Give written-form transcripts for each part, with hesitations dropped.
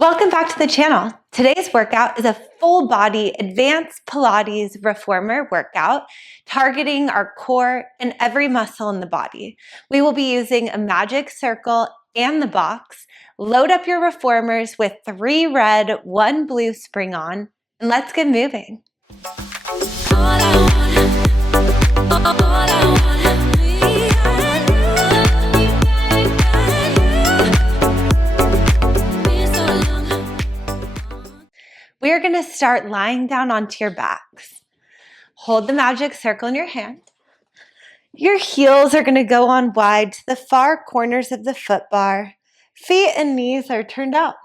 Welcome back to the channel. Today's workout is a full body advanced Pilates reformer workout targeting our core and every muscle in the body. We will be using a magic circle and the box. Load up your reformers with 3 red, 1 blue spring on, and let's get moving. We are going to start lying down onto your backs. Hold the magic circle in your hand. Your heels are going to go on wide to the far corners of the foot bar. Feet and knees are turned out.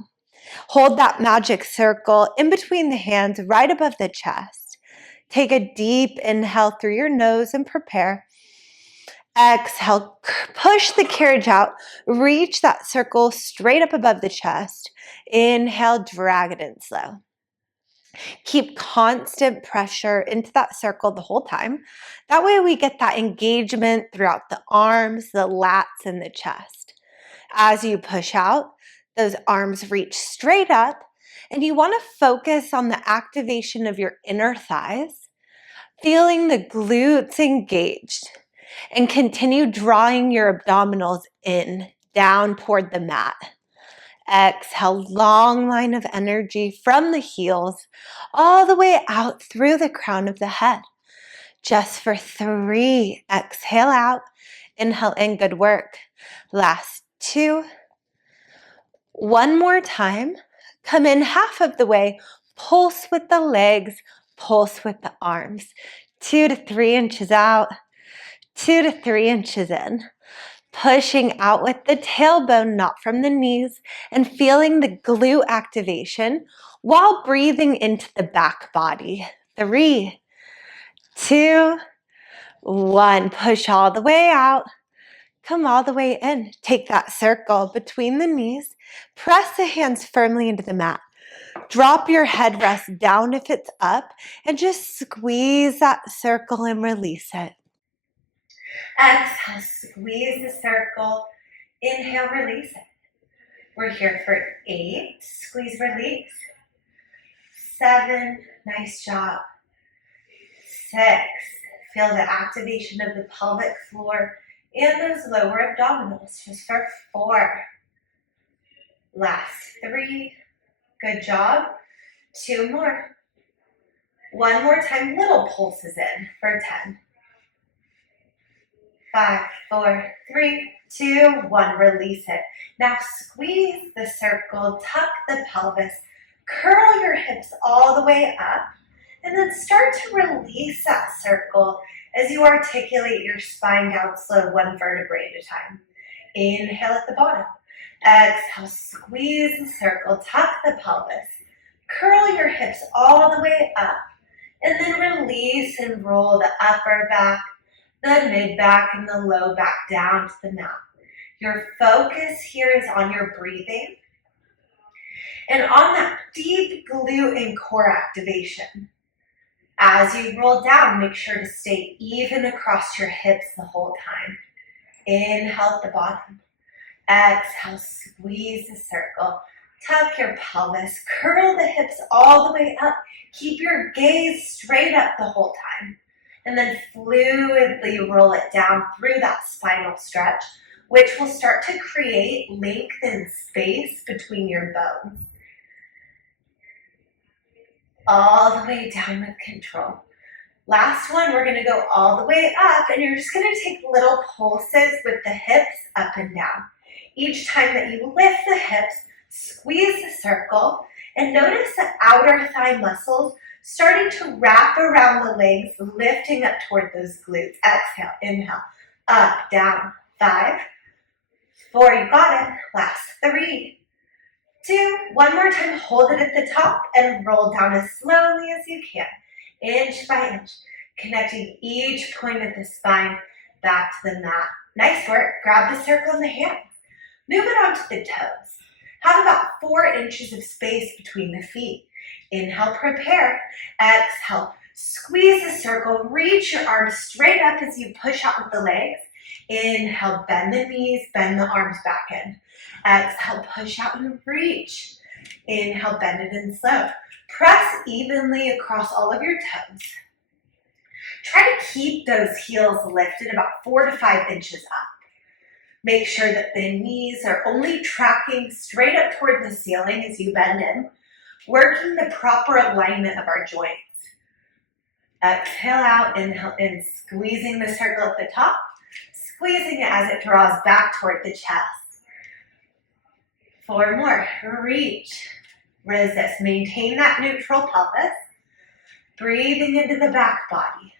Hold that magic circle in between the hands right above the chest. Take a deep inhale through your nose and prepare. Exhale, push the carriage out. Reach that circle straight up above the chest. Inhale, drag it in slow. Keep constant pressure into that circle the whole time. That way we get that engagement throughout the arms, the lats, and the chest. As you push out, those arms reach straight up, and you want to focus on the activation of your inner thighs, feeling the glutes engaged, and continue drawing your abdominals in, down toward the mat. Exhale, long line of energy from the heels all the way out through the crown of the head. Just for 3, exhale out, inhale in, good work. Last 2. One more time, come in half of the way, pulse with the legs, pulse with the arms. 2 to 3 inches out, 2 to 3 inches in. Pushing out with the tailbone, not from the knees, and feeling the glute activation while breathing into the back body. 3, 2, 1. Push all the way out. Come all the way in. Take that circle between the knees. Press the hands firmly into the mat. Drop your headrest down if it's up, and just squeeze that circle and release it. Exhale, squeeze the circle. Inhale, release it. We're here for 8. Squeeze, release. 7. Nice job. 6. Feel the activation of the pelvic floor and those lower abdominals. Just for 4. Last 3. Good job. 2 more. 1 more time. Little pulses in for 10. 5, 4, 3, 2, 1. Release it. Now squeeze the circle, tuck the pelvis, curl your hips all the way up, and then start to release that circle as you articulate your spine down slow, 1 vertebrae at a time. Inhale at the bottom. Exhale, squeeze the circle, tuck the pelvis, curl your hips all the way up, and then release and roll the upper back, the mid back, and the low back down to the mat. Your focus here is on your breathing and on that deep glute and core activation. As you roll down, make sure to stay even across your hips the whole time. Inhale at the bottom. Exhale, squeeze the circle. Tuck your pelvis, curl the hips all the way up. Keep your gaze straight up the whole time. And then fluidly roll it down through that spinal stretch, which will start to create lengthened space between your bones. All the way down with control. Last one, we're going to go all the way up, and you're just going to take little pulses with the hips up and down. Each time that you lift the hips, squeeze the circle, and notice the outer thigh muscles starting to wrap around the legs, lifting up toward those glutes. Exhale, inhale, up, down. 5, 4, you got it. Last 3, 2, 1 more time. Hold it at the top and roll down as slowly as you can, inch by inch, connecting each point of the spine back to the mat. Nice work. Grab the circle in the hands. Move it onto the toes. Have about 4 inches of space between the feet. Inhale, prepare. Exhale, squeeze the circle. Reach your arms straight up as you push out with the legs. Inhale, bend the knees, bend the arms back in. Exhale, push out and reach. Inhale, bend it in slow. Press evenly across all of your toes. Try to keep those heels lifted about 4 to 5 inches up. Make sure that the knees are only tracking straight up toward the ceiling as you bend in, working the proper alignment of our joints. Exhale out, inhale in, squeezing the circle at the top, squeezing it as it draws back toward the chest. 4 more. Reach, resist, maintain that neutral pelvis. Breathing into the back body.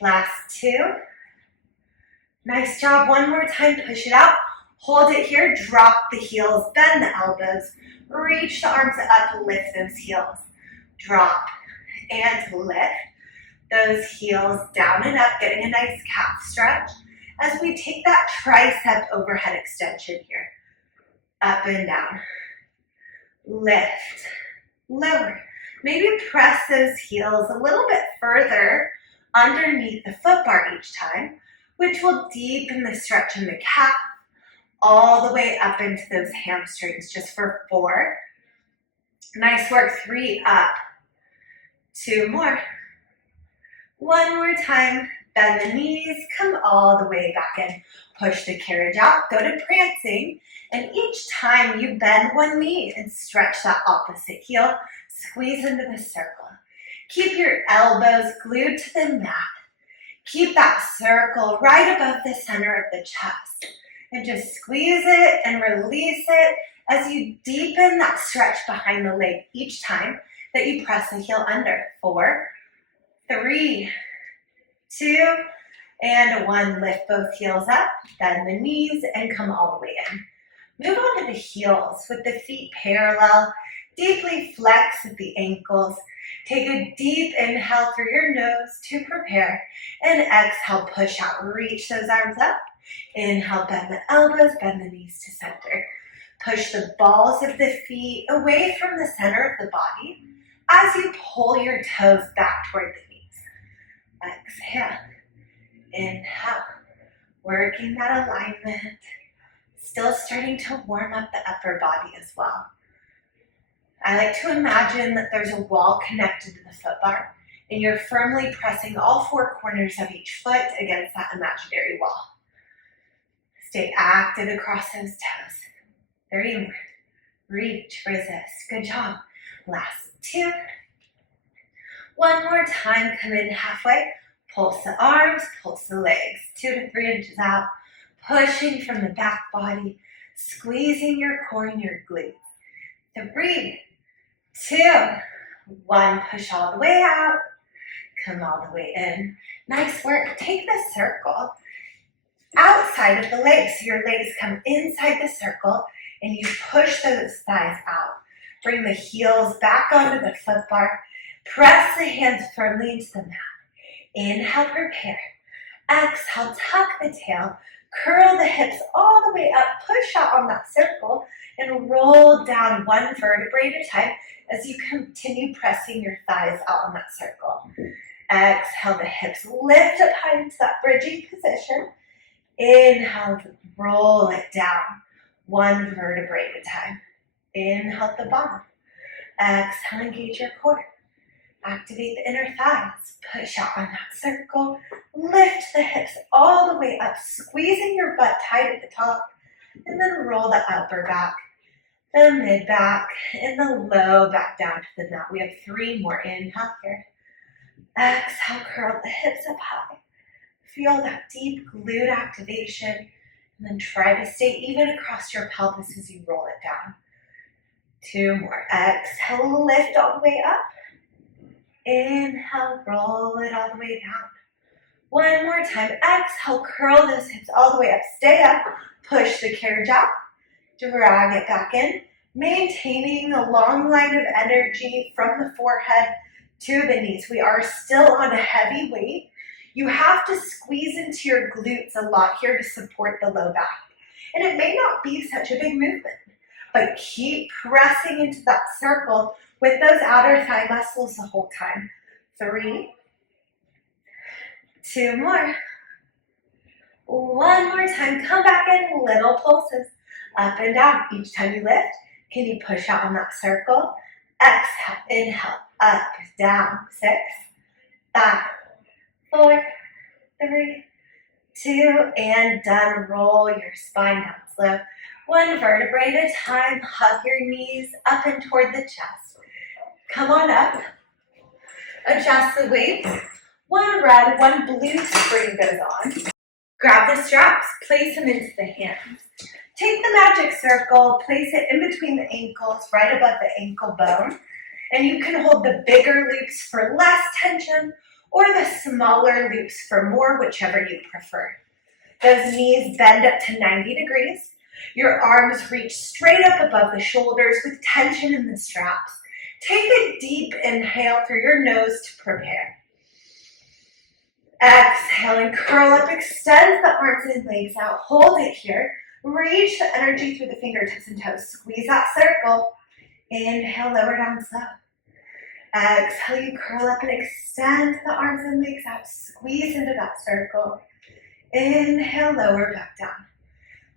Last 2. Nice job. One more time. Push it out. Hold it here. Drop the heels. Bend the elbows. Reach the arms up. Lift those heels. Drop and lift those heels down and up. Getting a nice calf stretch as we take that tricep overhead extension here. Up and down. Lift. Lower. Maybe press those heels a little bit further underneath the foot bar each time, which will deepen the stretch in the calf all the way up into those hamstrings, just for 4. Nice work. 3 up. 2 more. 1 more time. Bend the knees, come all the way back in. Push the carriage out, go to prancing, and each time you bend one knee and stretch that opposite heel, squeeze into the circle. Keep your elbows glued to the mat. Keep that circle right above the center of the chest. And just squeeze it and release it as you deepen that stretch behind the leg each time that you press the heel under. 4, 3, 2, and 1. Lift both heels up, bend the knees, and come all the way in. Move on to the heels with the feet parallel. Deeply flex at the ankles. Take a deep inhale through your nose to prepare, and exhale, push out. Reach those arms up. Inhale, bend the elbows, bend the knees to center. Push the balls of the feet away from the center of the body as you pull your toes back toward the knees. Exhale. Inhale. Working that alignment. Still starting to warm up the upper body as well. I like to imagine that there's a wall connected to the foot bar, and you're firmly pressing all 4 corners of each foot against that imaginary wall. Stay active across those toes. 3 more. Reach, resist. Good job. Last 2. 1 more time. Come in halfway. Pulse the arms, pulse the legs. 2 to 3 inches out. Pushing from the back body. Squeezing your core and your glutes. 3, 2, 1. Push all the way out. Come all the way in. Nice work. Take the circle outside of the legs. So your legs come inside the circle and you push those thighs out. Bring the heels back onto the foot bar. Press the hands firmly into the mat. Inhale, prepare. Exhale, tuck the tail. Curl the hips all the way up. Push out on that circle and roll down 1 vertebrae at a time as you continue pressing your thighs out on that circle. Exhale, the hips lift up high into that bridging position. Inhale, roll it down 1 vertebrae at a time. Inhale at the bottom. Exhale, engage your core. Activate the inner thighs. Push out on that circle. Lift the hips all the way up, squeezing your butt tight at the top. And then roll the upper back, the mid back, and the low back down to the mat. We have 3 more. Inhale here. Exhale, curl the hips up high. Feel that deep glute activation. And then try to stay even across your pelvis as you roll it down. 2 more. Exhale, lift all the way up. Inhale, roll it all the way down. 1 more time. Exhale, curl those hips all the way up. Stay up. Push the carriage out. Drag it back in. Maintaining a long line of energy from the forehead to the knees. We are still on a heavy weight. You have to squeeze into your glutes a lot here to support the low back. And it may not be such a big movement, but keep pressing into that circle with those outer thigh muscles the whole time. 3, 2 more. 1 more time. Come back in, little pulses. Up and down. Each time you lift, Can you push out on that circle? Exhale, inhale, up, down, 6, 5, 4, 3, 2, and done. Roll your spine down slow. 1 vertebrae at a time. Hug your knees up and toward the chest. Come on up. Adjust the weights. 1 red, 1 blue spring goes on. Grab the straps, place them into the hands. Take the magic circle, place it in between the ankles, right above the ankle bone. And you can hold the bigger loops for less tension or the smaller loops for more, whichever you prefer. Those knees bend up to 90 degrees. Your arms reach straight up above the shoulders with tension in the straps. Take a deep inhale through your nose to prepare. Exhale and curl up, extend the arms and legs out. Hold it here. Reach the energy through the fingertips and toes. Squeeze that circle. Inhale, lower down slow. Exhale, you curl up and extend the arms and legs out. Squeeze into that circle. Inhale, lower back down.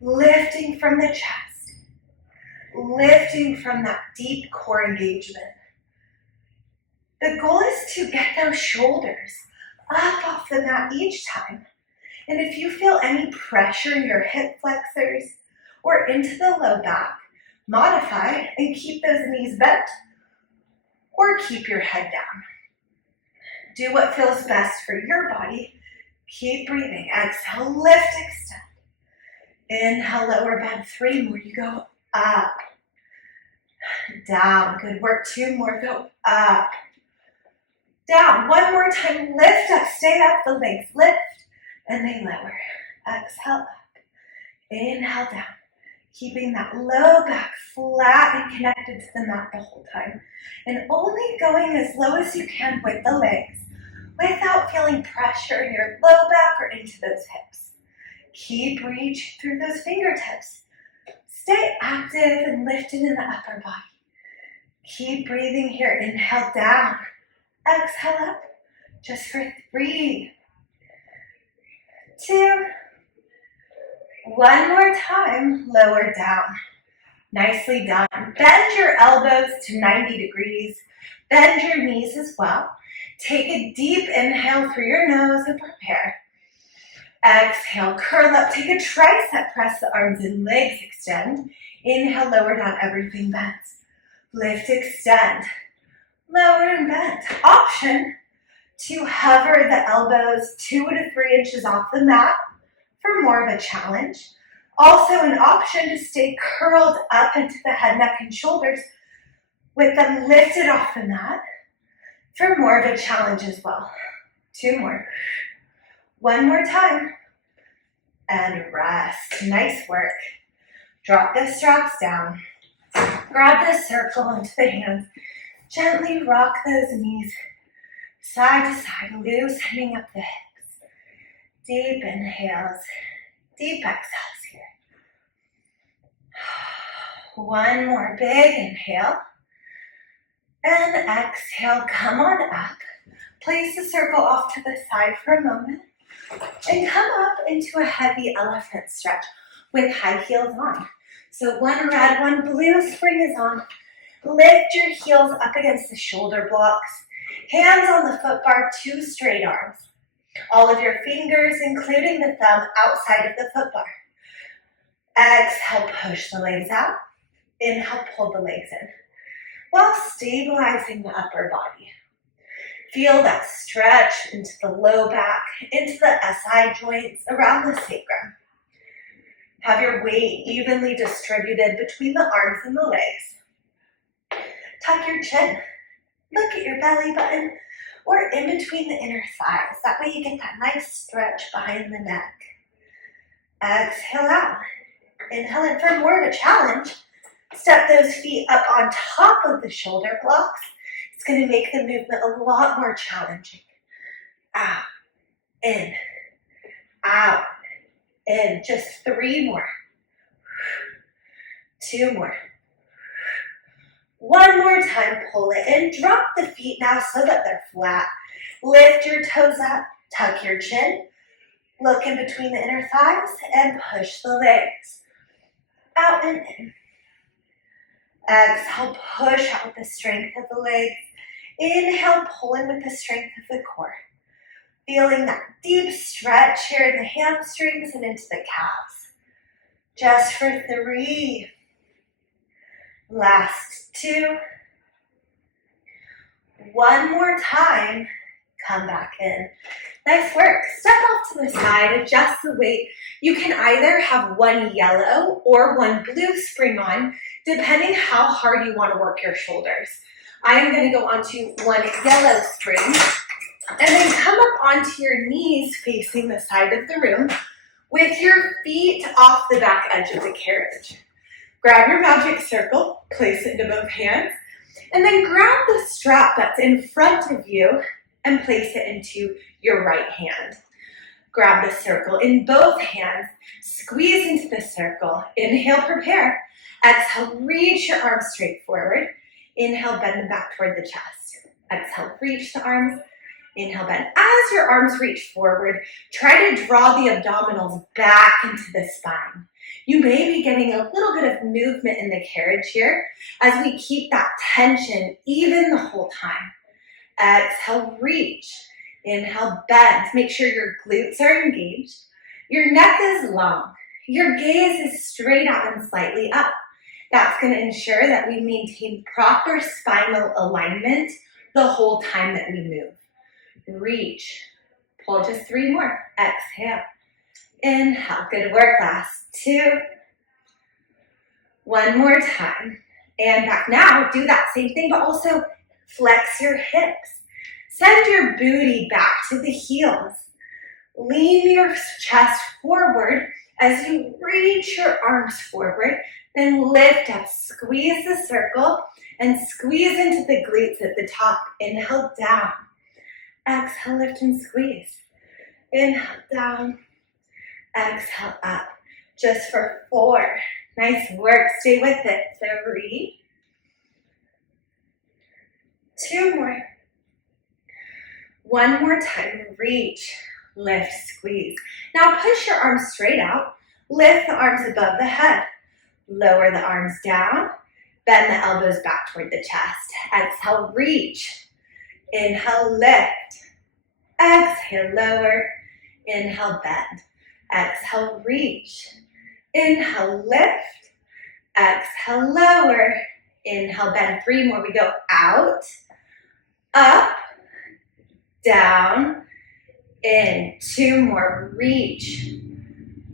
Lifting from the chest. Lifting from that deep core engagement. The goal is to get those shoulders up off the mat each time. And if you feel any pressure in your hip flexors or into the low back, modify and keep those knees bent or keep your head down. Do what feels best for your body. Keep breathing. Exhale, lift, extend. Inhale, lower bend. 3 more. You go up, down. Good work. 2 more. Go up, down. 1 more time. Lift up. Stay up. The legs lift and they lower. Exhale up. Inhale down. Keeping that low back flat and connected to the mat the whole time. And only going as low as you can with the legs without feeling pressure in your low back or into those hips. Keep reaching through those fingertips. Stay active and lifted in the upper body. Keep breathing here. Inhale down. Exhale up. Just for 3, 2, 1 more time. Lower down. Nicely done. Bend your elbows to 90 degrees. Bend your knees as well. Take a deep inhale through your nose and prepare. Exhale, curl up. Take a tricep press. The arms and legs extend. Inhale, lower down. Everything bends. Lift, extend. Lower and bend. Option to hover the elbows 2 to 3 inches off the mat for more of a challenge. Also an option to stay curled up into the head, neck, and shoulders with them lifted off the mat for more of a challenge as well. 2 more. 1 more time. And rest. Nice work. Drop the straps down. Grab the circle into the hands. Gently rock those knees side to side, loosening up the hips. Deep inhales, deep exhales here. 1 more big inhale. And exhale, come on up. Place the circle off to the side for a moment. And come up into a heavy elephant stretch with high heels on. So 1 red, 1 blue spring is on. Lift your heels up against the shoulder blocks. Hands on the foot bar, 2 straight arms. All of your fingers, including the thumb, outside of the foot bar. Exhale, push the legs out. Inhale, pull the legs in while stabilizing the upper body. Feel that stretch into the low back, into the SI joints, around the sacrum. Have your weight evenly distributed between the arms and the legs. Tuck your chin. Look at your belly button or in between the inner thighs. That way you get that nice stretch behind the neck. Exhale out. Inhale in for more of a challenge. Step those feet up on top of the shoulder blocks. It's going to make the movement a lot more challenging. Out, in, out, in. Just 3 more. 2 more. 1 more time, pull it in. Drop the feet now so that they're flat. Lift your toes up, tuck your chin. Look in between the inner thighs and push the legs. Out and in. Exhale, push out with the strength of the legs. Inhale, pull in with the strength of the core. Feeling that deep stretch here in the hamstrings and into the calves. Just for 3. Last 2. One more time. Come back in. Nice work. Step off to the side, adjust the weight. You can either have one yellow or one blue spring on, depending how hard you want to work your shoulders. I am going to go onto one yellow spring, and then come up onto your knees facing the side of the room with your feet off the back edge of the carriage. Grab your magic circle, place it into both hands, and then grab the strap that's in front of you and place it into your right hand. Grab the circle in both hands, squeeze into the circle. Inhale, prepare. Exhale, reach your arms straight forward. Inhale, bend them back toward the chest. Exhale, reach the arms. Inhale, bend. As your arms reach forward, try to draw the abdominals back into the spine. You may be getting a little bit of movement in the carriage here as we keep that tension even the whole time. Exhale, reach. Inhale, bend. Make sure your glutes are engaged. Your neck is long. Your gaze is straight out and slightly up. That's going to ensure that we maintain proper spinal alignment the whole time that we move. Reach. Pull just 3 more. Exhale. Inhale. Good work. Last 2. One more time. And back. Now, do that same thing, but also flex your hips. Send your booty back to the heels. Lean your chest forward as you reach your arms forward. Then lift up, squeeze the circle, and squeeze into the glutes at the top. Inhale, down. Exhale, lift and squeeze. Inhale, down. Exhale, up. Just for 4. Nice work. Stay with it. 3. 2 more. One more time. Reach, lift, squeeze. Now push your arms straight out. Lift the arms above the head. Lower the arms down. Bend the elbows back toward the chest. Exhale, reach. Inhale, lift. Exhale, lower. Inhale, bend. Exhale, reach. Inhale, lift. Exhale, lower. Inhale, bend. 3 more. We go out, up, down, in. 2 more. Reach,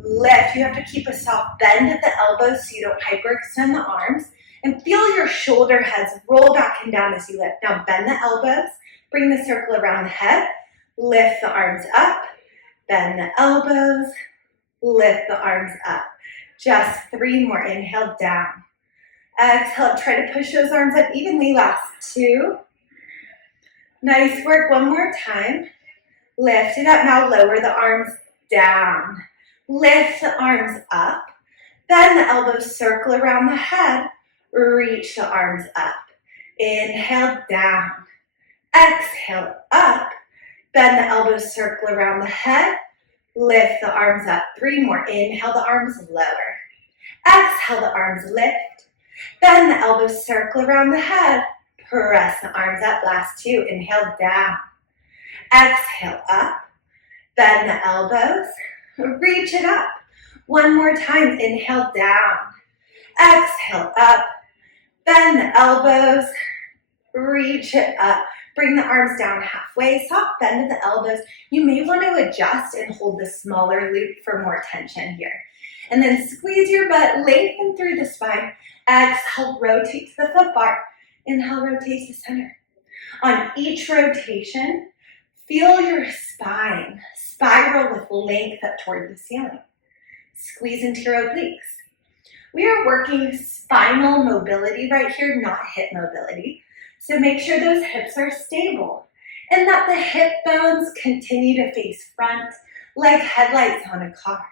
lift. You have to keep a soft bend at the elbows so you don't hyperextend the arms. And feel your shoulder heads roll back and down as you lift. Now bend the elbows. Bring the circle around the head. Lift the arms up. Bend the elbows. Lift the arms up. Just 3 more. Inhale, down. Exhale, try to push those arms up evenly. Last 2. Nice work. One more time. Lift it up. Now lower the arms down. Lift the arms up. Bend the elbows, circle around the head. Reach the arms up. Inhale, down. Exhale, up. Bend the elbows, circle around the head. Lift the arms up. 3 more. Inhale, the arms lower. Exhale, the arms lift. Bend the elbows, circle around the head. Press the arms up. Last 2. Inhale, down. Exhale, up. Bend the elbows. Reach it up. One more time. Inhale, down. Exhale, up. Bend the elbows. Reach it up. Bring the arms down halfway. Soft bend of the elbows. You may want to adjust and hold the smaller loop for more tension here. And then squeeze your butt, lengthen through the spine. Exhale, rotate to the foot bar. Inhale, rotate to center. On each rotation, feel your spine spiral with length up toward the ceiling. Squeeze into your obliques. We are working spinal mobility right here, not hip mobility. So make sure those hips are stable and that the hip bones continue to face front like headlights on a car.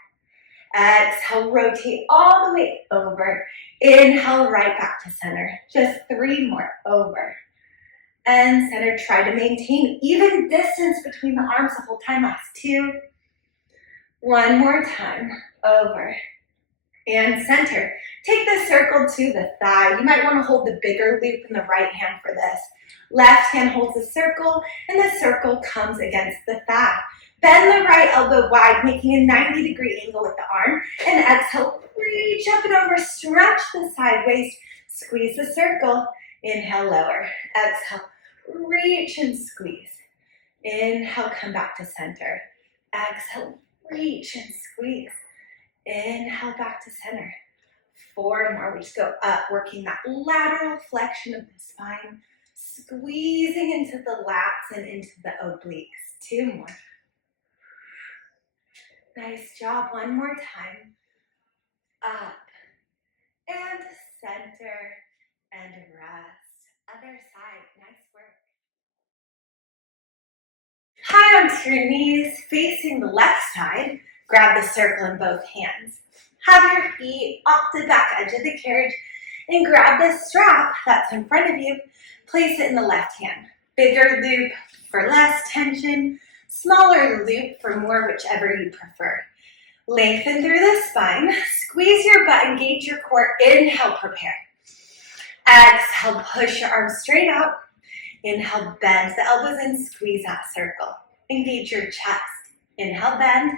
Exhale, rotate all the way over. Inhale, right back to center. Just 3 more. Over and center. Try to maintain even distance between the arms the whole time. Last 2. One more time. Over and center. Take the circle to the thigh. You might want to hold the bigger loop in the right hand for this. Left hand holds the circle, and the circle comes against the thigh. Bend the right elbow wide, making a 90-degree angle with the arm, and exhale, reach up and over, stretch the side waist, squeeze the circle, inhale, lower, exhale, reach and squeeze. Inhale, come back to center. Exhale, reach and squeeze. Inhale, back to center. 4 more. We just go up, working that lateral flexion of the spine, squeezing into the lats and into the obliques. 2 more. Nice job. 1 more time. Up and center and rest. Other side. Nice work. High onto your knees, facing the left side. Grab the circle in both hands. Have your feet off the back edge of the carriage and grab the strap that's in front of you. Place it in the left hand. Bigger loop for less tension, smaller loop for more, whichever you prefer. Lengthen through the spine. Squeeze your butt, engage your core. Inhale, prepare. Exhale, push your arms straight out. Inhale, bend the elbows in, squeeze that circle. Engage your chest. Inhale, bend.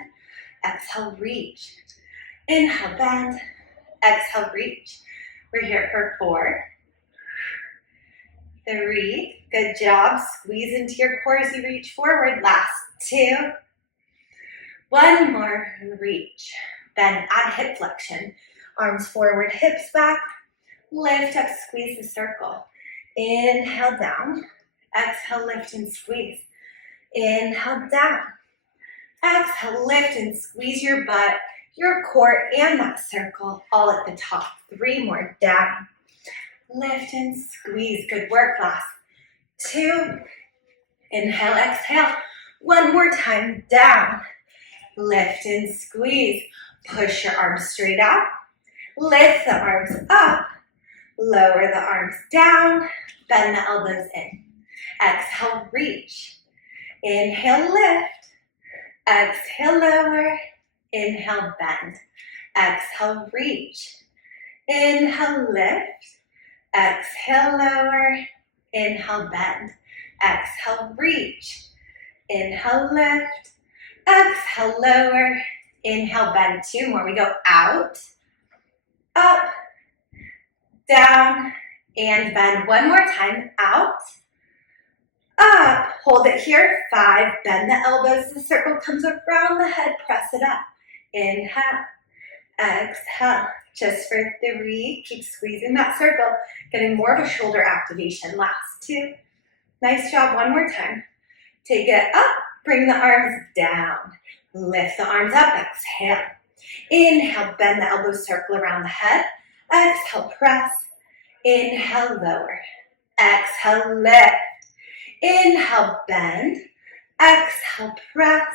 Exhale, reach. Inhale, bend. Exhale, reach. We're here for 4, 3. Good job. Squeeze into your core as you reach forward. Last 2. 1 more. Reach. Bend, add hip flexion. Arms forward, hips back. Lift up, squeeze the circle. Inhale, down. Exhale, lift and squeeze. Inhale, down. Exhale, lift and squeeze your butt, your core, and that circle all at the top. 3 more. Down. Lift and squeeze. Good work. Last 2. Inhale, exhale. 1 more time. Down. Lift and squeeze. Push your arms straight out. Lift the arms up. Lower the arms down. Bend the elbows in. Exhale, reach. Inhale, lift. Exhale, lower. Inhale, bend. Exhale, reach. Inhale, lift. Exhale, lower. Inhale, bend. Exhale, reach. Inhale, lift. Exhale, lower. Inhale, bend. 2 more. We go out, up, down, and bend. 1 more time. Out, up. Hold it here. 5. Bend the elbows. The circle comes around the head. Press it up. Inhale. Exhale. Just for 3. Keep squeezing that circle. Getting more of a shoulder activation. Last 2. Nice job. 1 more time. Take it up. Bring the arms down. Lift the arms up. Exhale. Inhale. Bend the elbows. Circle around the head. Exhale. Press. Inhale. Lower. Exhale. Lift. Inhale, bend. Exhale, press.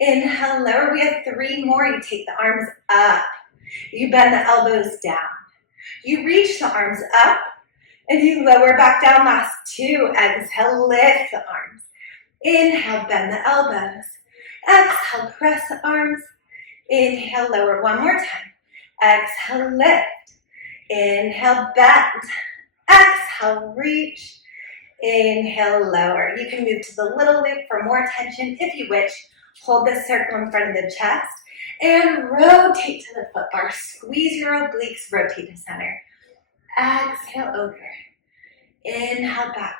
Inhale, lower. We have 3 more. You take the arms up. You bend the elbows down. You reach the arms up, and you lower back down. Last 2. Exhale, lift the arms. Inhale, bend the elbows. Exhale, press the arms. Inhale, lower. 1 more time. Exhale, lift. Inhale, bend. Exhale, reach. Inhale, lower. You can move to the little loop for more tension if you wish. Hold the circle in front of the chest and rotate to the foot bar. Squeeze your obliques, rotate to center. Exhale, over. Inhale, back.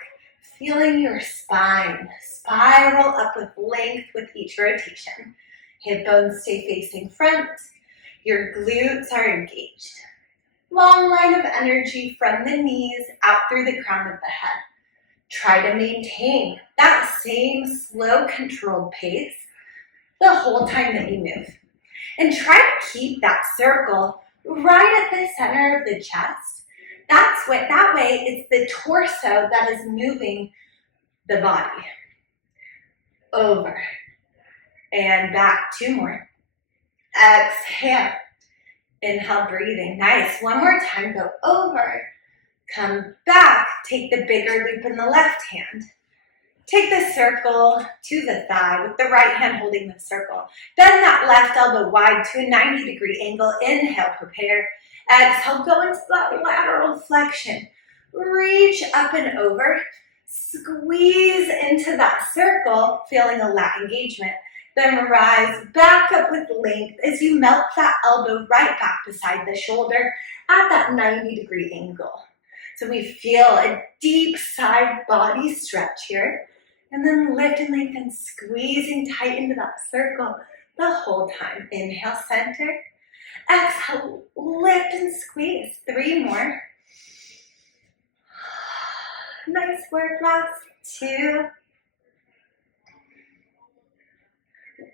Feeling your spine spiral up with length with each rotation. Hip bones stay facing front. Your glutes are engaged. Long line of energy from the knees out through the crown of the head. Try to maintain that same slow, controlled pace the whole time that you move. And try to keep that circle right at the center of the chest. That way it's the torso that is moving the body. Over and back. 2 more. Exhale. Inhale, breathing. Nice. 1 more time. Go over. Come back. Take the bigger loop in the left hand. Take the circle to the thigh with the right hand holding the circle. Bend that left elbow wide to a 90-degree angle. Inhale, prepare. Exhale, go into that lateral flexion. Reach up and over. Squeeze into that circle, feeling a lat engagement. Then rise back up with length as you melt that elbow right back beside the shoulder at that 90-degree angle. So we feel a deep side body stretch here. And then lift and lengthen, squeezing tight into that circle the whole time. Inhale, center. Exhale, lift and squeeze. 3 more. Nice work, last 2.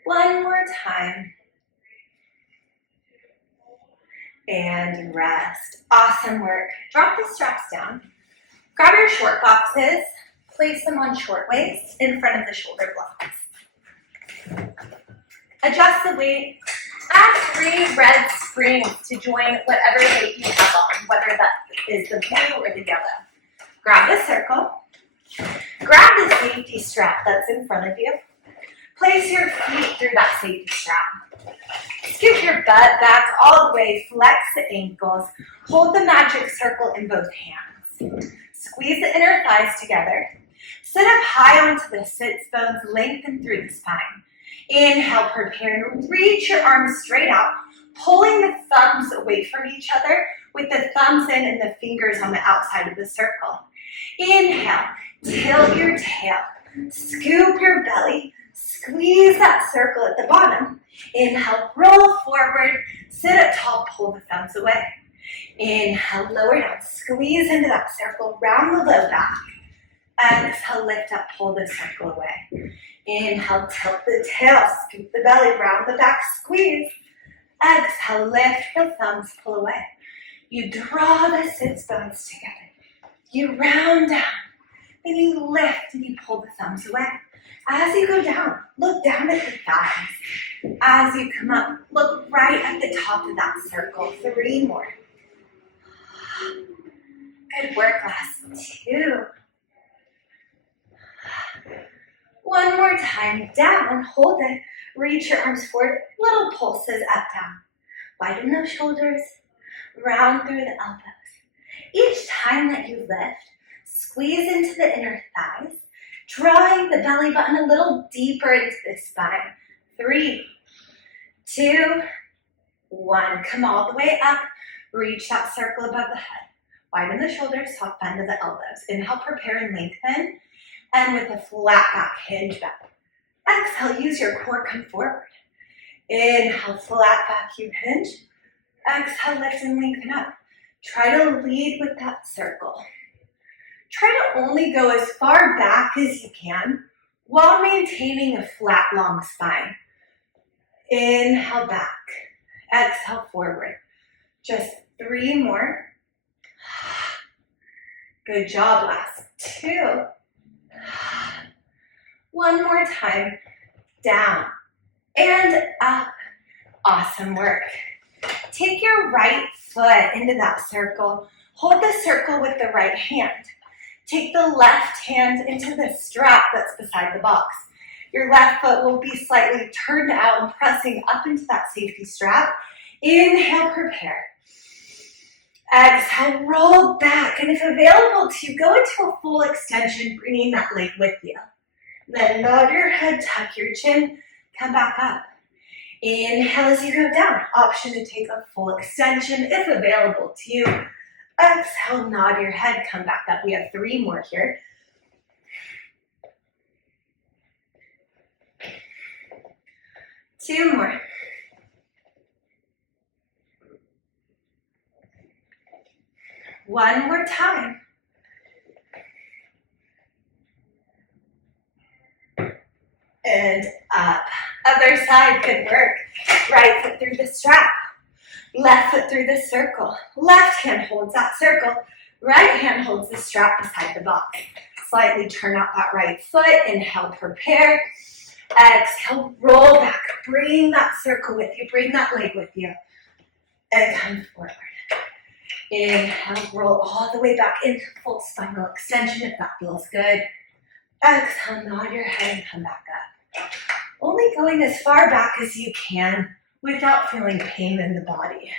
1 more time. And rest. Awesome work. Drop the straps down. Grab your short boxes. Place them on short weights in front of the shoulder blocks. Adjust the weight. Add 3 red springs to join whatever weight you have on, whether that is the blue or the yellow. Grab the circle. Grab the safety strap that's in front of you. Place your feet through that safety strap. Scoot your butt back all the way. Flex the ankles. Hold the magic circle in both hands. Squeeze the inner thighs together. Sit up high onto the sits bones, lengthen through the spine. Inhale, prepare to reach your arms straight out, pulling the thumbs away from each other with the thumbs in and the fingers on the outside of the circle. Inhale, tilt your tail, scoop your belly, squeeze that circle at the bottom. Inhale, roll forward, sit up tall, pull the thumbs away. Inhale, lower down, squeeze into that circle, round the low back. Exhale, lift up, pull the circle away. Inhale, tilt the tail, scoop the belly, round the back, squeeze. Exhale, lift the thumbs, pull away. You draw the sits bones together. You round down, then you lift and you pull the thumbs away. As you go down, look down at the thighs. As you come up, look right at the top of that circle. 3 more. Good work, last 2. 1 more time, down, hold it, reach your arms forward, little pulses up, down. Widen those shoulders, round through the elbows. Each time that you lift, squeeze into the inner thighs, drawing the belly button a little deeper into the spine. 3, 2, 1. Come all the way up, reach that circle above the head. Widen the shoulders, soft bend of the elbows. Inhale, prepare and lengthen. And with a flat back, hinge back. Exhale, use your core, come forward. Inhale, flat back, you hinge. Exhale, lift and lengthen up. Try to lead with that circle. Try to only go as far back as you can while maintaining a flat, long spine. Inhale, back. Exhale, forward. Just 3 more. Good job, last 2. 1 more time, down and up. Awesome work. Take your right foot into that circle. Hold the circle with the right hand. Take the left hand into the strap that's beside the box. Your left foot will be slightly turned out and pressing up into that safety strap. Inhale, prepare. Exhale, roll back, and if available to you, go into a full extension, bringing that leg with you. Then nod your head, tuck your chin, come back up. Inhale as you go down. Option to take a full extension if available to you. Exhale, nod your head, come back up. We have 3 more here. Two more. One more time. And up. Other side, good work. Right foot through the strap. Left foot through the circle. Left hand holds that circle. Right hand holds the strap beside the box. Slightly turn out that right foot. Inhale, prepare. Exhale, roll back. Bring that circle with you. Bring that leg with you. And come forward. Inhale, roll all the way back into full spinal extension if that feels good. Exhale, nod your head and come back up. Only going as far back as you can without feeling pain in the body.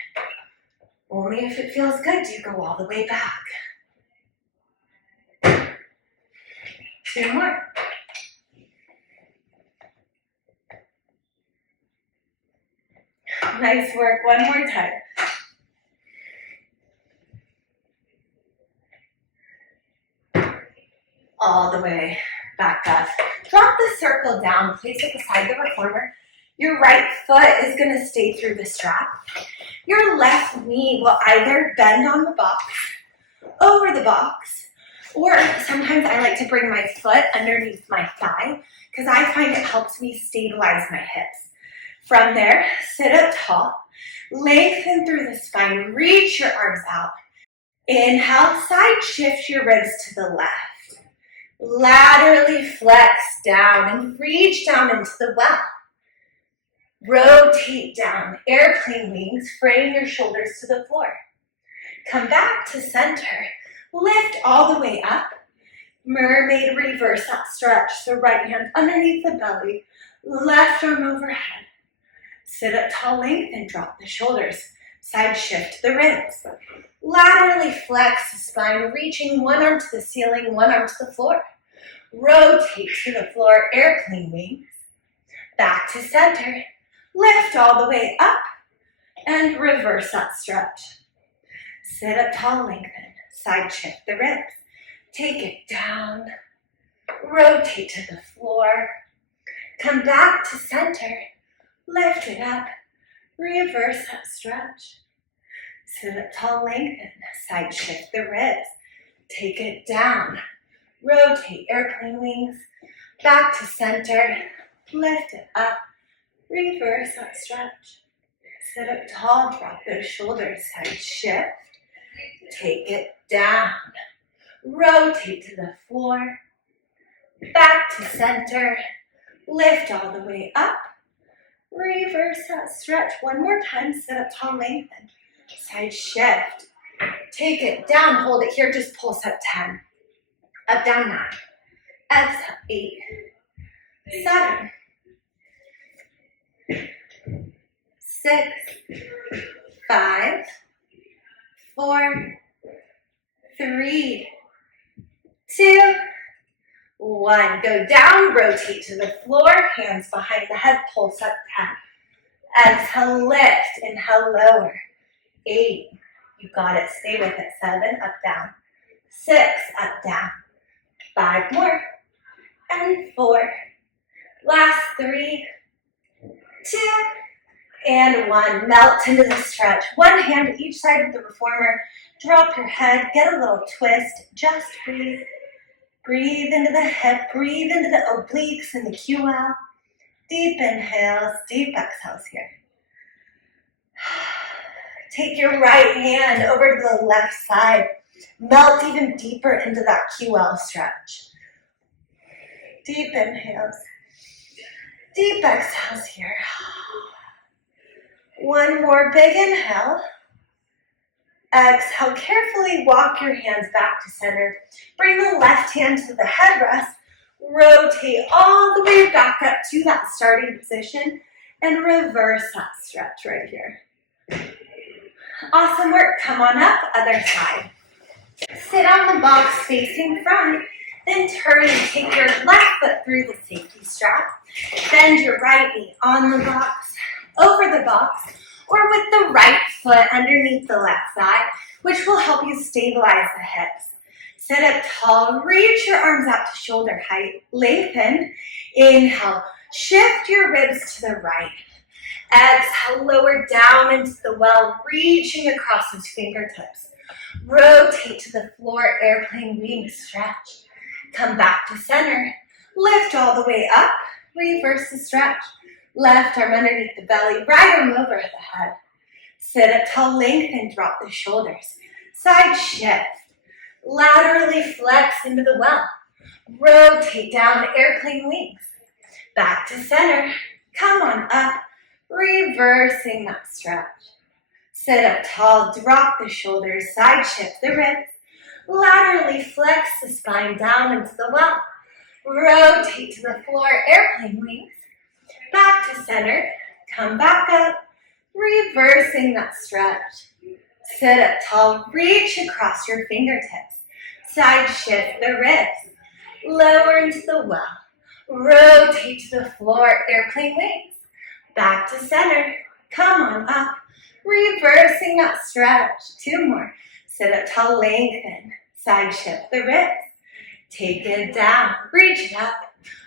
Only if it feels good do you go all the way back. 2 more. Nice work. One more time. All the way back up. Drop the circle down. Place it beside the reformer. Your right foot is going to stay through the strap. Your left knee will either bend on the box, over the box, or sometimes I like to bring my foot underneath my thigh because I find it helps me stabilize my hips. From there, sit up tall, lengthen through the spine, reach your arms out. Inhale, side shift your ribs to the left. Laterally flex down and reach down into the well. Rotate down, airplane wings, frame your shoulders to the floor. Come back to center. Lift all the way up. Mermaid reverse that stretch. The right hand underneath the belly. Left arm overhead. Sit up tall, lengthen, drop the shoulders. Side shift the ribs. Laterally flex the spine, reaching one arm to the ceiling, one arm to the floor. Rotate to the floor, airplane wings. Back to center. Lift all the way up and reverse that stretch. Sit up tall, lengthen. Side shift the ribs. Take it down. Rotate to the floor. Come back to center. Lift it up. Reverse that stretch. Sit up tall, lengthen. Side shift the ribs. Take it down. Rotate airplane wings. Back to center. Lift it up. Reverse that stretch. Sit up tall, drop those shoulders, side shift. Take it down. Rotate to the floor. Back to center. Lift all the way up. Reverse that stretch. One more time, sit up tall, lengthen. Side shift. Take it down, hold it here, just pulse up 10. Up, down, 9. Exhale, 8. 7. 6, 5, 4, 3, 2, 1. Go down, rotate to the floor, hands behind the head, pulse up 10. Exhale, lift, inhale, lower. 8, you got it, stay with it. 7, up, down. 6, up, down. 5 more. And 4. Last 3, 2, and 1. Melt into the stretch. One hand each side of the reformer. Drop your head. Get a little twist. Just breathe. Breathe into the hip. Breathe into the obliques and the QL. Deep inhales. Deep exhales here. Take your right hand over to the left side. Melt even deeper into that QL stretch. Deep inhales. Deep exhales here. One more big inhale. Exhale, carefully walk your hands back to center. Bring the left hand to the headrest. Rotate all the way back up to that starting position and reverse that stretch right here. Awesome work. Come on up, other side. Sit on the box facing front. Then turn and take your left foot through the safety strap. Bend your right knee on the box, over the box, or with the right foot underneath the left thigh, which will help you stabilize the hips. Sit up tall, reach your arms out to shoulder height, lengthen. Inhale, shift your ribs to the right. Exhale, lower down into the well, reaching across those fingertips. Rotate to the floor, airplane wing stretch. Come back to center. Lift all the way up. Reverse the stretch. Left arm underneath the belly. Right arm over the head. Sit up tall, lengthen, drop the shoulders. Side shift. Laterally flex into the well. Rotate down, airplane wings. Back to center. Come on up. Reversing that stretch. Sit up tall, drop the shoulders. Side shift the ribs. Laterally flex the spine down into the well. Rotate to the floor, airplane wings. Back to center. Come back up. Reversing that stretch. Sit up tall. Reach across your fingertips. Side shift the wrists. Lower into the well. Rotate to the floor, airplane wings. Back to center. Come on up. Reversing that stretch. 2 more. Sit up tall, lengthen. Side shift the wrists. Take it down. Reach it up.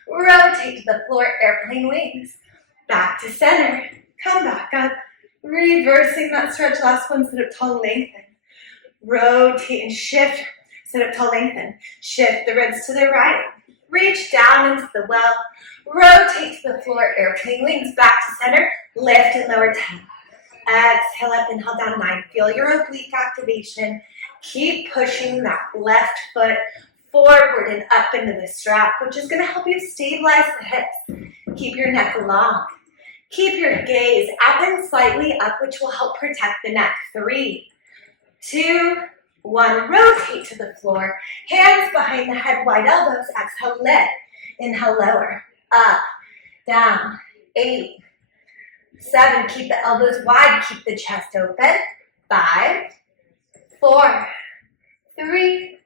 Rotate to the floor, airplane wings. Back to center. Come back up. Reversing that stretch. Last one. Sit up tall, lengthen. Rotate and shift. Sit up tall, lengthen. Shift the ribs to the right. Reach down into the well. Rotate to the floor, airplane wings. Back to center. Lift and lower 10. Exhale up, inhale down 9. Feel your oblique activation. Keep pushing that left foot forward and up into the strap, which is going to help you stabilize the hips. Keep your neck long. Keep your gaze up and slightly up, which will help protect the neck. 3, 2, 1. Rotate to the floor. Hands behind the head, wide elbows. Exhale, lift. Inhale, lower. Up, down. 8, 7. Keep the elbows wide. Keep the chest open. 5, 4, 3,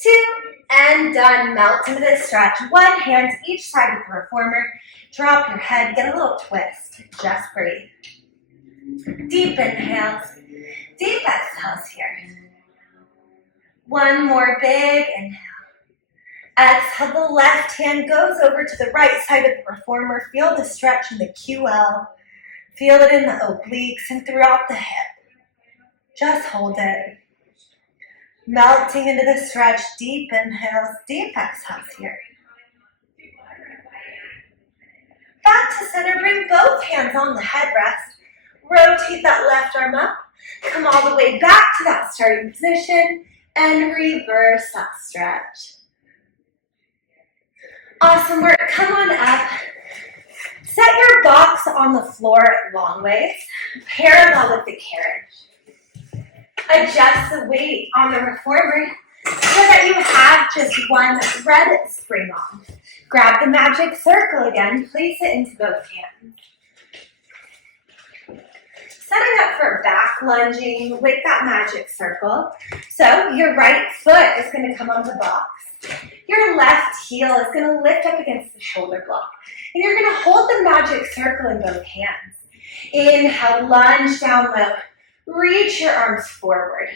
2, and done. Melt into the stretch. 1 hand to each side of the reformer. Drop your head. Get a little twist. Just breathe. Deep inhales. Deep exhales here. 1 more big inhale. Exhale, the left hand goes over to the right side of the reformer. Feel the stretch in the QL. Feel it in the obliques and throughout the hip. Just hold it. Melting into the stretch. Deep inhales, deep exhales here. Back to center. Bring both hands on the headrest. Rotate that left arm up. Come all the way back to that starting position. And reverse that stretch. Awesome work. Come on up. Set your box on the floor long ways, parallel with the carriage. Adjust the weight on the reformer so that you have just one thread spring on. Grab the magic circle again. Place it into both hands. Setting up for back lunging with that magic circle. So your right foot is going to come on the box. Your left heel is going to lift up against the shoulder block. And you're going to hold the magic circle in both hands. Inhale, lunge down low. Reach your arms forward.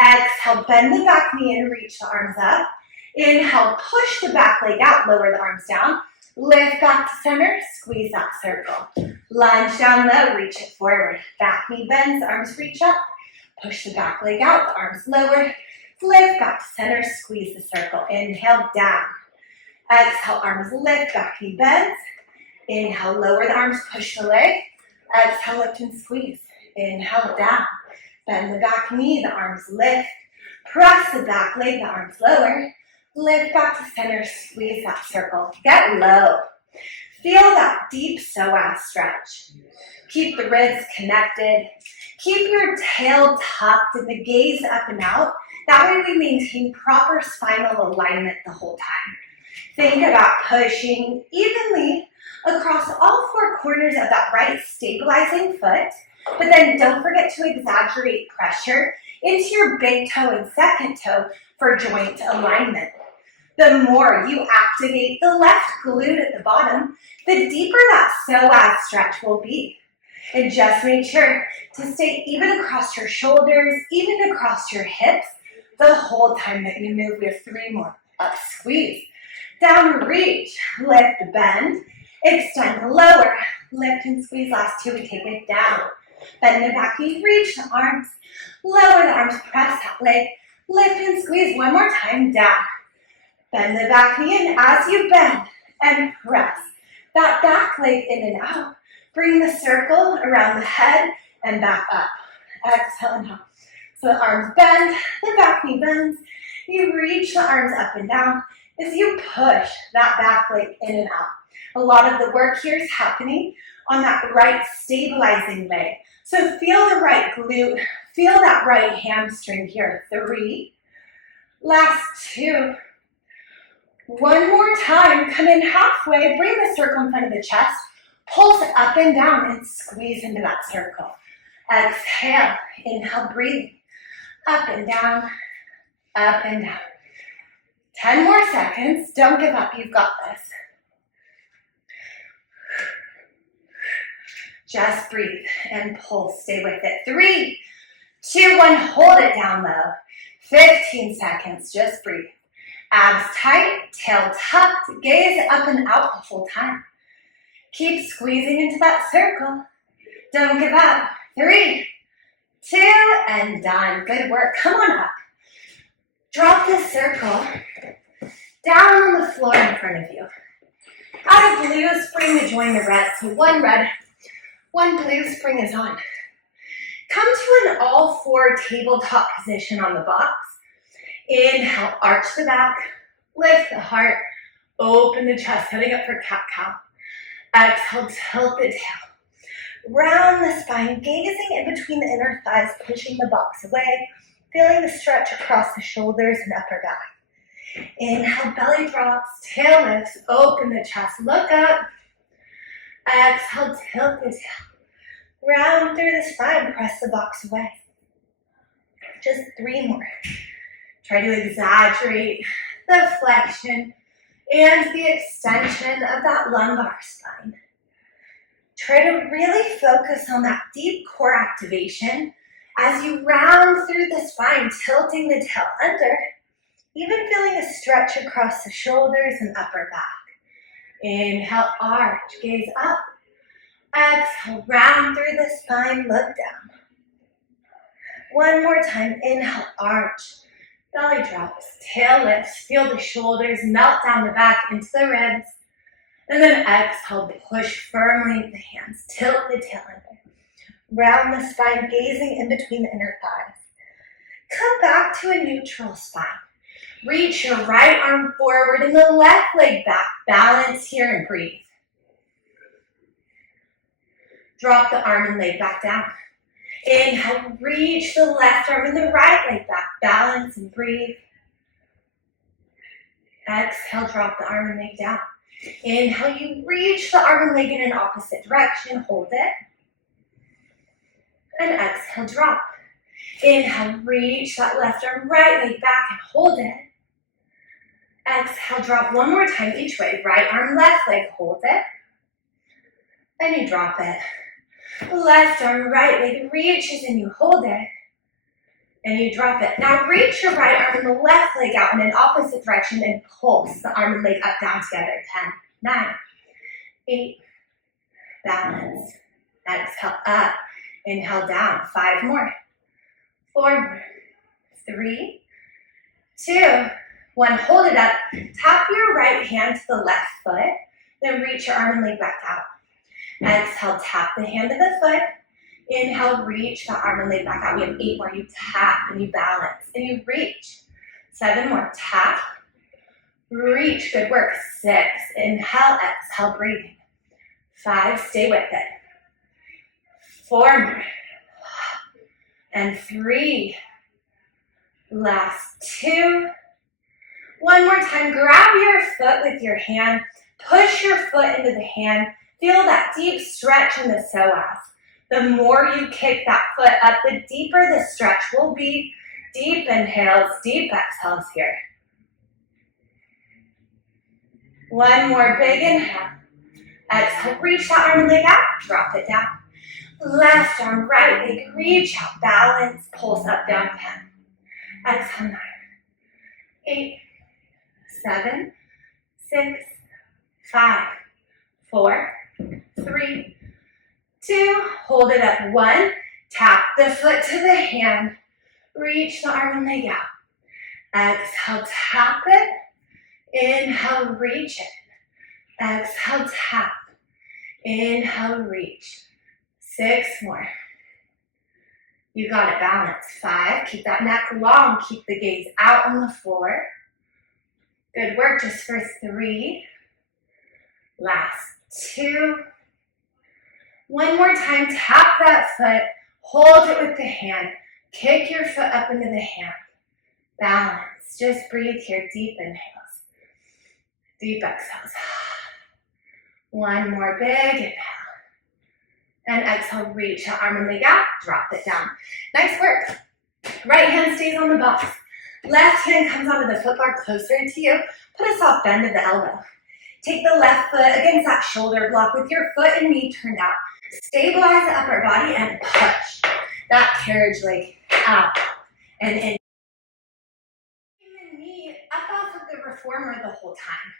Exhale, bend the back knee and reach the arms up. Inhale, push the back leg out, lower the arms down. Lift back to center, squeeze that circle. Lunge down low, reach it forward. Back knee bends, arms reach up. Push the back leg out, the arms lower. Lift back to center, squeeze the circle. Inhale, down. Exhale, arms lift, back knee bends. Inhale, lower the arms, push the leg. Exhale, lift and squeeze. Inhale, down. Bend the back knee, the arms lift. Press the back leg, the arms lower. Lift back to center, squeeze that circle. Get low. Feel that deep psoas stretch. Keep the ribs connected. Keep your tail tucked and the gaze up and out. That way we maintain proper spinal alignment the whole time. Think about pushing evenly across all 4 corners of that right stabilizing foot, but then don't forget to exaggerate pressure into your big toe and second toe for joint alignment. The more you activate the left glute at the bottom, the deeper that psoas stretch will be. And just make sure to stay even across your shoulders, even across your hips, the whole time that you move. We have 3 more. Up, squeeze. Down, reach. Lift, bend. Extend, lower. Lift and squeeze. Last 2, we take it down. Bend the back knee, reach the arms. Lower the arms, press that leg. Lift and squeeze. 1 more time, down. Bend the back knee in as you bend and press that back leg in and out. Bring the circle around the head and back up. Exhale and up. So the arms bend, the back knee bends. You reach the arms up and down as you push that back leg in and out. A lot of the work here is happening on that right stabilizing leg. So feel the right glute, feel that right hamstring here. 3, last 2, One more time, come in halfway, bring the circle in front of the chest, pulse up and down and squeeze into that circle. Exhale, inhale, breathe, up and down, up and down. 10 more seconds, don't give up, you've got this. Just breathe and pulse, stay with it. 3, 2, 1, hold it down low. 15 seconds, just breathe. Abs tight, tail tucked, gaze up and out the whole time. Keep squeezing into that circle. Don't give up. 3, 2, and done. Good work. Come on up. Drop the circle down on the floor in front of you. Add a blue spring to join the red. So one red, one blue spring is on. Come to an all four tabletop position on the box. Inhale, arch the back, lift the heart, open the chest, heading up for cat-cow. Exhale, tilt the tail. Round the spine, gazing in between the inner thighs, pushing the box away, feeling the stretch across the shoulders and upper back. Inhale, belly drops, tail lifts, open the chest, look up. Exhale, tilt the tail. Round through the spine, press the box away. Just 3 more. Try to exaggerate the flexion and the extension of that lumbar spine. Try to really focus on that deep core activation as you round through the spine, tilting the tail under, even feeling a stretch across the shoulders and upper back. Inhale, arch, gaze up. Exhale, round through the spine, look down. One more time, inhale, arch. Belly drops, tail lifts, feel the shoulders melt down the back into the ribs. And then exhale, push firmly with the hands, tilt the tail under. Round the spine, gazing in between the inner thighs. Come back to a neutral spine. Reach your right arm forward and the left leg back. Balance here and breathe. Drop the arm and leg back down. Inhale, reach the left arm and the right leg back. Balance and breathe. Exhale, drop the arm and leg down. Inhale, you reach the arm and leg in an opposite direction. Hold it. And exhale, drop. Inhale, reach that left arm, right leg back and hold it. Exhale, drop one more time each way. Right arm, left leg, hold it. And you drop it. Left arm, right leg reaches and you hold it. And you drop it. Now reach your right arm and the left leg out in an opposite direction and pulse the arm and leg up, down together. 10, 9, 8, balance. Exhale, up. Inhale, down. 5 more. 4 more. 3, 2, 1. Hold it up. Tap your right hand to the left foot. Then reach your arm and leg back out. Exhale, tap the hand to the foot. Inhale, reach the arm and leg back out. We have 8 more. You tap and you balance and you reach. 7 more. Tap, reach. Good work. 6. Inhale, exhale, breathing. 5. Stay with it. 4 more. And 3. Last 2. One more time. Grab your foot with your hand. Push your foot into the hand. Feel that deep stretch in the psoas. The more you kick that foot up, the deeper the stretch will be. Deep inhales, deep exhales here. One more big inhale. Exhale, reach that arm and leg out, drop it down. Left arm, right leg, reach out, balance, pulse up, down, 10. Exhale, 9, 8, 7, 6, 5, 4, 3, 2, hold it up. 1, tap the foot to the hand, reach the arm and leg out. Exhale, tap it. Inhale, reach it. Exhale, tap. Inhale, reach. 6 more. You got it, balance. 5, keep that neck long, keep the gaze out on the floor. Good work, just for 3. Last 2. One more time, tap that foot, hold it with the hand, kick your foot up into the hand. Balance, just breathe here, deep inhales. Deep exhales. One more big inhale. And exhale, reach the arm and leg out, drop it down. Nice work. Right hand stays on the box. Left hand comes onto the foot bar closer to you. Put a soft bend of the elbow. Take the left foot against that shoulder block with your foot and knee turned out. Stabilize the upper body and push that carriage leg out and in. Bring the knee up off of the reformer the whole time.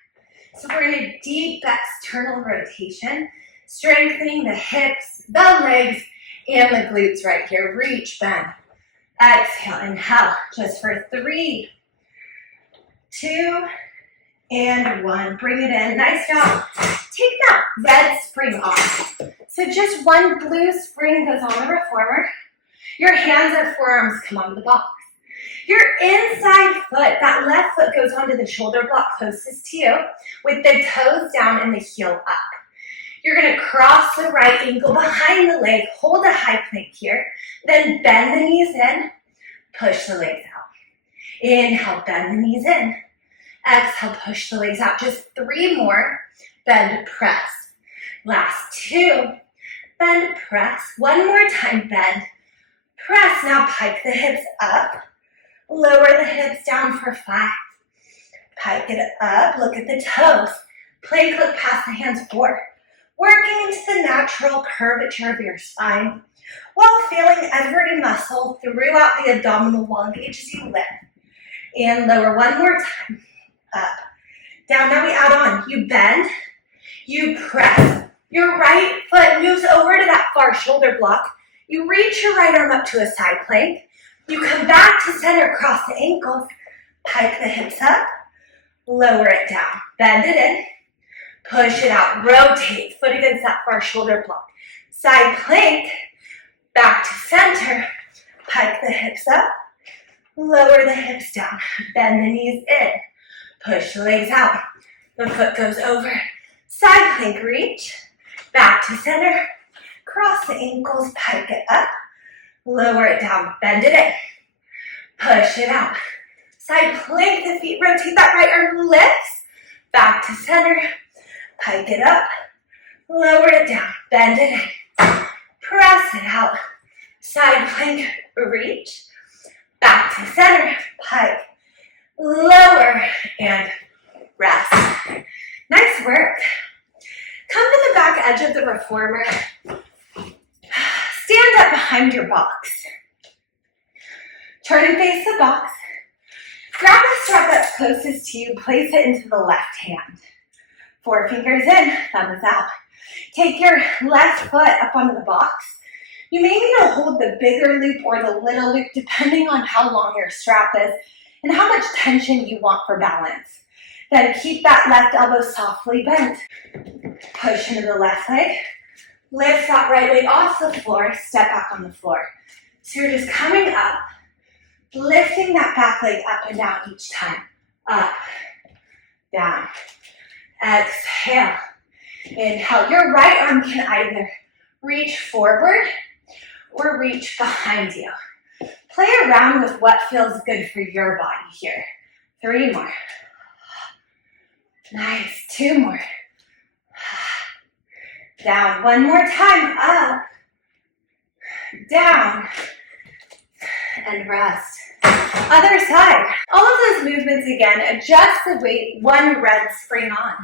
So we're in a deep external rotation, strengthening the hips, the legs, and the glutes right here. Reach, bend. Exhale, inhale, just for 3, 2, and 1. Bring it in. Nice job. Take that red spring off. So just one blue spring goes on the reformer. Your hands or forearms come onto the box. Your inside foot, that left foot goes onto the shoulder block closest to you with the toes down and the heel up. You're going to cross the right ankle behind the leg, hold a high plank here, then bend the knees in, push the legs out. Inhale, bend the knees in. Exhale, push the legs out. Just 3 more. Bend, press. Last 2. Bend, press. 1 more time, bend, press. Now pike the hips up. Lower the hips down for 5. Pike it up. Look at the toes. Plank look past the hands 4. Working into the natural curvature of your spine while feeling every muscle throughout the abdominal wall engage as you lift. And lower 1 more time. Up, down. Now we add on. You bend, you press. Your right foot moves over to that far shoulder block. You reach your right arm up to a side plank. You come back to center, cross the ankles, pike the hips up, lower it down, bend it in, push it out, rotate, foot against that far shoulder block. Side plank, back to center, pike the hips up, lower the hips down, bend the knees in, push the legs out. The foot goes over, side plank reach, back to center, cross the ankles, pike it up, lower it down, bend it in, push it out. Side plank the feet, rotate that right arm, lifts, back to center, pike it up, lower it down, bend it in, press it out. Side plank, reach, back to center, pike, lower, and rest. Nice work. Come to the back edge of the reformer. Stand up behind your box. Turn and face the box. Grab the strap that's closest to you, place it into the left hand. 4 fingers in, thumbs out. Take your left foot up onto the box. You may need to hold the bigger loop or the little loop depending on how long your strap is and how much tension you want for balance. Then keep that left elbow softly bent. Push into the left leg. Lift that right leg off the floor, step back on the floor. So you're just coming up, lifting that back leg up and down each time. Up, down. Exhale. Inhale. Your right arm can either reach forward or reach behind you. Play around with what feels good for your body here. 3 more. Nice. 2 more. Down. 1 more time. Up. Down. And rest. Other side. All of those movements again. Adjust the weight. 1 red spring on.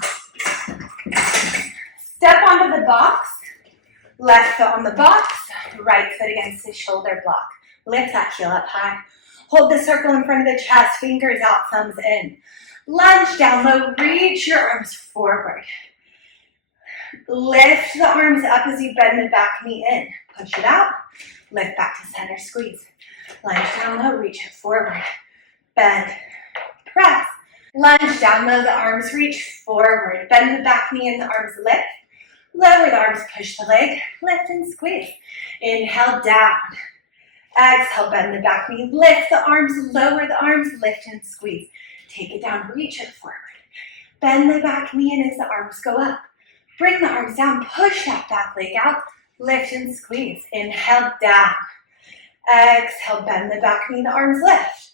Step onto the box. Left foot on the box. Right foot against the shoulder block. Lift that heel up high. Hold the circle in front of the chest. Fingers out, thumbs in. Lunge down low. Reach your arms forward. Lift the arms up as you bend the back knee in. Push it out. Lift back to center. Squeeze. Lunge down low. Reach it forward. Bend. Press. Lunge down low. The arms reach forward. Bend the back knee and the arms lift. Lower the arms. Push the leg. Lift and squeeze. Inhale down. Exhale. Bend the back knee. Lift the arms. Lower the arms. Lift and squeeze. Take it down. Reach it forward. Bend the back knee in as the arms go up. Bring the arms down. Push that back leg out. Lift and squeeze. Inhale down. Exhale. Bend the back knee. The arms lift.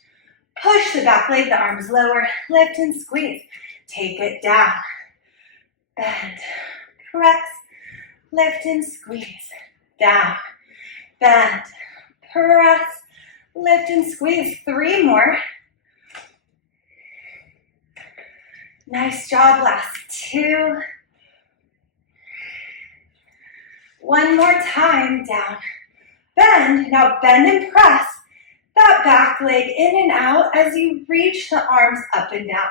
Push the back leg. The arms lower. Lift and squeeze. Take it down. Bend, press, lift and squeeze. Down, bend, press, lift and squeeze. 3 more. Nice job, last 2. 1 more time, down, bend. Now bend and press that back leg in and out as you reach the arms up and down,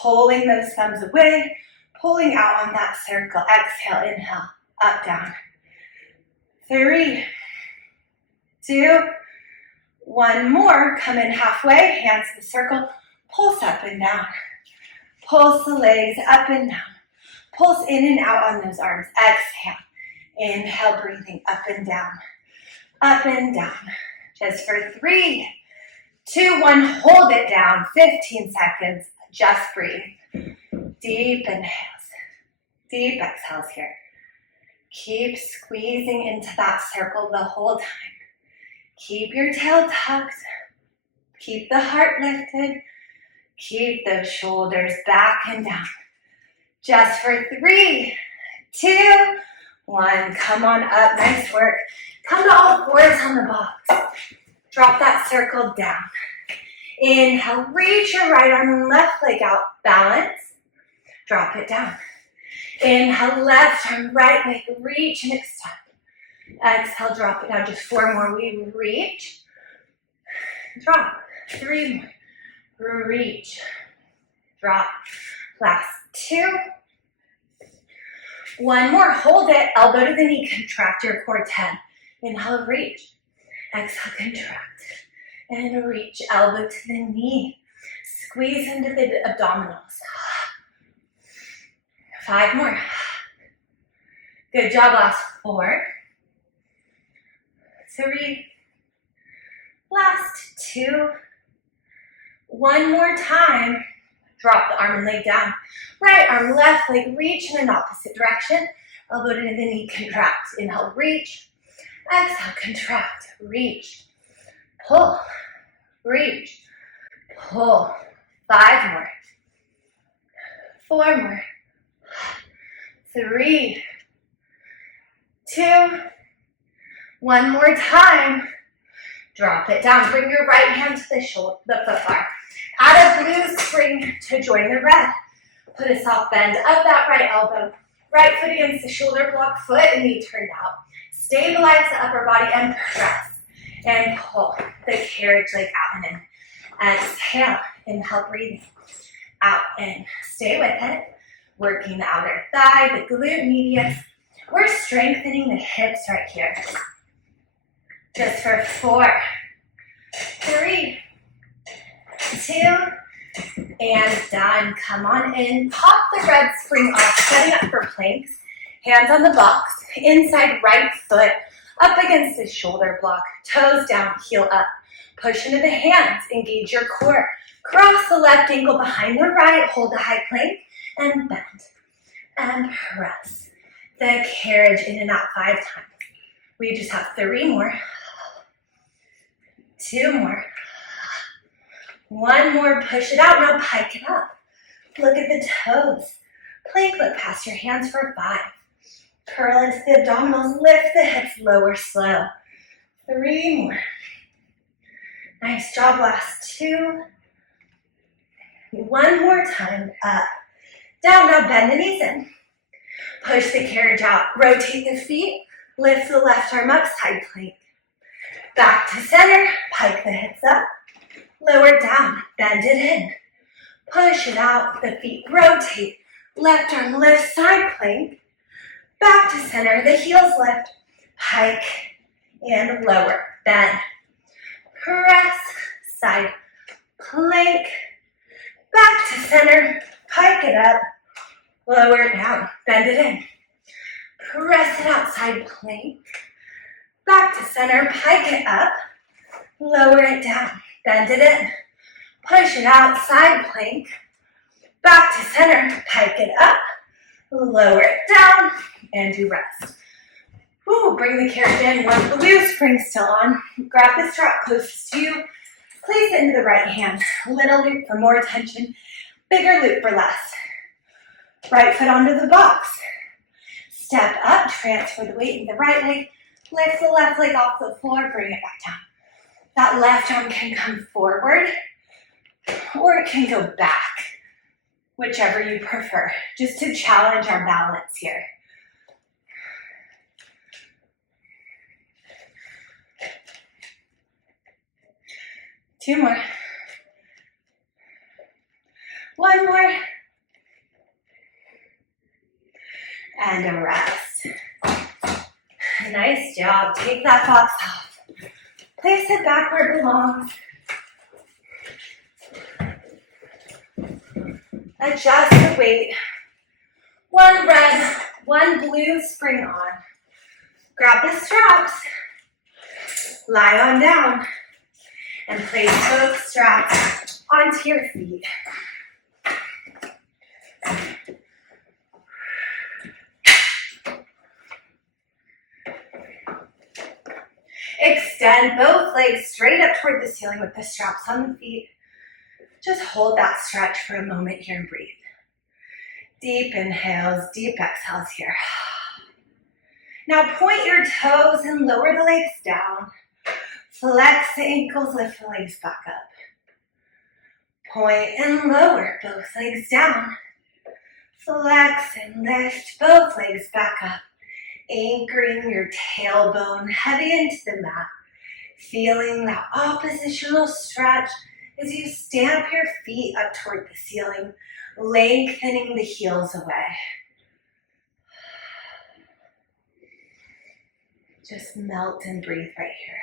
pulling those thumbs away, pulling out on that circle. Exhale, inhale, up, down. 3, 2, 1 more. Come in halfway, hands to the circle, pulse up and down. Pulse the legs up and down. Pulse in and out on those arms. Exhale. Inhale, breathing up and down. Up and down. Just for 3, 2, 1. Hold it down. 15 seconds. Just breathe. Deep inhales. Deep exhales here. Keep squeezing into that circle the whole time. Keep your tail tucked. Keep the heart lifted. Keep those shoulders back and down. Just for 3, 2, 1. Come on up. Nice work. Come to all fours on the box. Drop that circle down. Inhale. Reach your right arm and left leg out. Balance. Drop it down. Inhale. Left arm, right leg. Reach and extend. Exhale. Drop it down. Just 4 more. We reach. Drop. 3 more. Reach, drop, last 2, 1 more, hold it, elbow to the knee, contract your core, 10, inhale, reach, exhale, contract, and reach, elbow to the knee, squeeze into the abdominals, 5 more, good job, last 4, 3, last 2, 1 more time, drop the arm and leg down. Right arm, left leg, reach in an opposite direction. Elbow to the knee, contract. Inhale, reach. Exhale, contract, reach. Pull, reach, pull. 5 more. 4 more. 3, 2, 1 more time. Drop it down. Bring your right hand to the foot bar. Add a blue spring to join the red. Put a soft bend of that right elbow. Right foot against the shoulder block, foot and knee turned out. Stabilize the upper body and press. And pull the carriage leg out and in. Exhale. Inhale, breathing. Out in. Stay with it. Working the outer thigh, the glute medius. We're strengthening the hips right here. Just for 4, 3, 2, and done. Come on in. Pop the red spring off, setting up for planks. Hands on the box, inside right foot, up against the shoulder block, toes down, heel up. Push into the hands, engage your core. Cross the left ankle behind the right, hold a high plank, and bend. And press the carriage in and out 5 times. We just have 3 more. 2 more. 1 more, push it out, now pike it up. Look at the toes. Plank, look past your hands for 5. Curl into the abdominals, lift the hips, lower slow. 3 more. Nice job, last 2. 1 more time, up, down, now bend the knees in. Push the carriage out, rotate the feet, lift the left arm up, side plank. Back to center, pike the hips up, lower it down, bend it in. Push it out, the feet rotate, left arm lift, side plank. Back to center, the heels lift, pike, and lower, bend. Press, side plank. Back to center, pike it up, lower it down, bend it in. Press it out, side plank. Back to center, pike it up, lower it down, bend it in. Push it out, side plank. Back to center, pike it up, lower it down, and do rest. Ooh, bring the carriage in, one blue spring still on. Grab the strap closest to you, place it into the right hand. Little loop for more tension, bigger loop for less. Right foot onto the box. Step up, transfer the weight in the right leg. Lift the left leg off the floor, bring it back down. That left arm can come forward or it can go back, whichever you prefer, just to challenge our balance here. Two more. One more. And a rest. Nice job. Take that box off. Place it back where it belongs. Adjust the weight. One red, one blue spring on. Grab the straps. Lie on down. And place both straps onto your feet. Extend both legs straight up toward the ceiling with the straps on the feet. Just hold that stretch for a moment here and breathe. Deep inhales, deep exhales here. Now point your toes and lower the legs down. Flex the ankles, lift the legs back up. Point and lower both legs down. Flex and lift both legs back up. Anchoring your tailbone heavy into the mat. Feeling that oppositional stretch as you stamp your feet up toward the ceiling, lengthening the heels away. Just melt and breathe right here.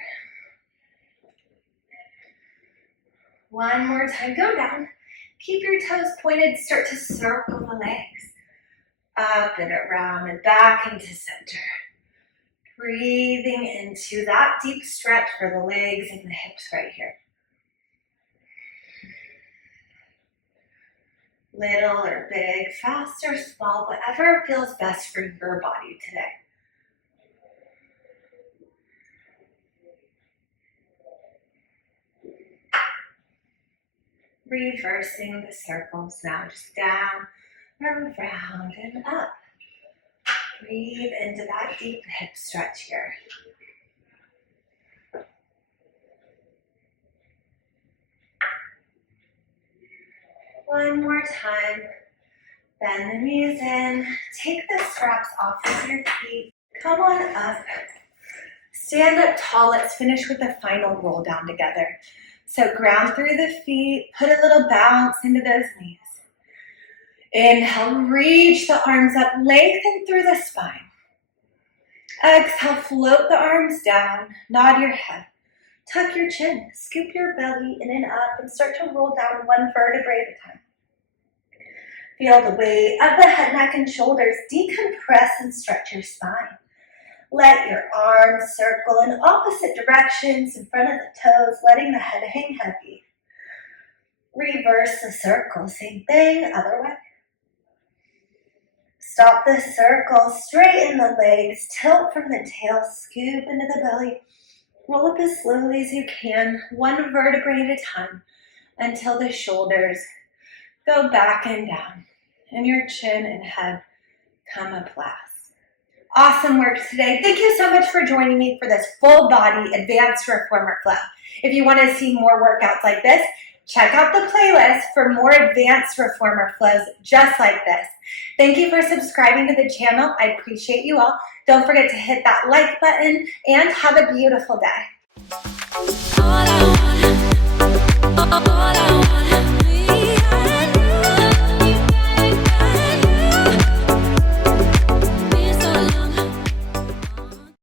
One more time, go down. Keep your toes pointed, start to circle the legs. Up and around and back into center. Breathing into that deep stretch for the legs and the hips right here. Little or big, fast or small, whatever feels best for your body today. Reversing the circles now, just down, around and up. Breathe into that deep hip stretch here. One more time. Bend the knees in. Take the straps off of your feet. Come on up. Stand up tall. Let's finish with a final roll down together. So ground through the feet. Put a little bounce into those knees. Inhale, reach the arms up, lengthen through the spine. Exhale, float the arms down, nod your head. Tuck your chin, scoop your belly in and up, and start to roll down one vertebrae at a time. Feel the weight of the head, neck, and shoulders decompress and stretch your spine. Let your arms circle in opposite directions in front of the toes, letting the head hang heavy. Reverse the circle, same thing, other way. Stop the circle, straighten the legs, tilt from the tail, scoop into the belly. Roll up as slowly as you can, one vertebrae at a time, until the shoulders go back and down, and your chin and head come up last. Awesome work today. Thank you so much for joining me for this full body advanced reformer flow. If you want to see more workouts like this, check out the playlist for more advanced reformer flows just like this. Thank you for subscribing to the channel. I appreciate you all. Don't forget to hit that like button and have a beautiful day.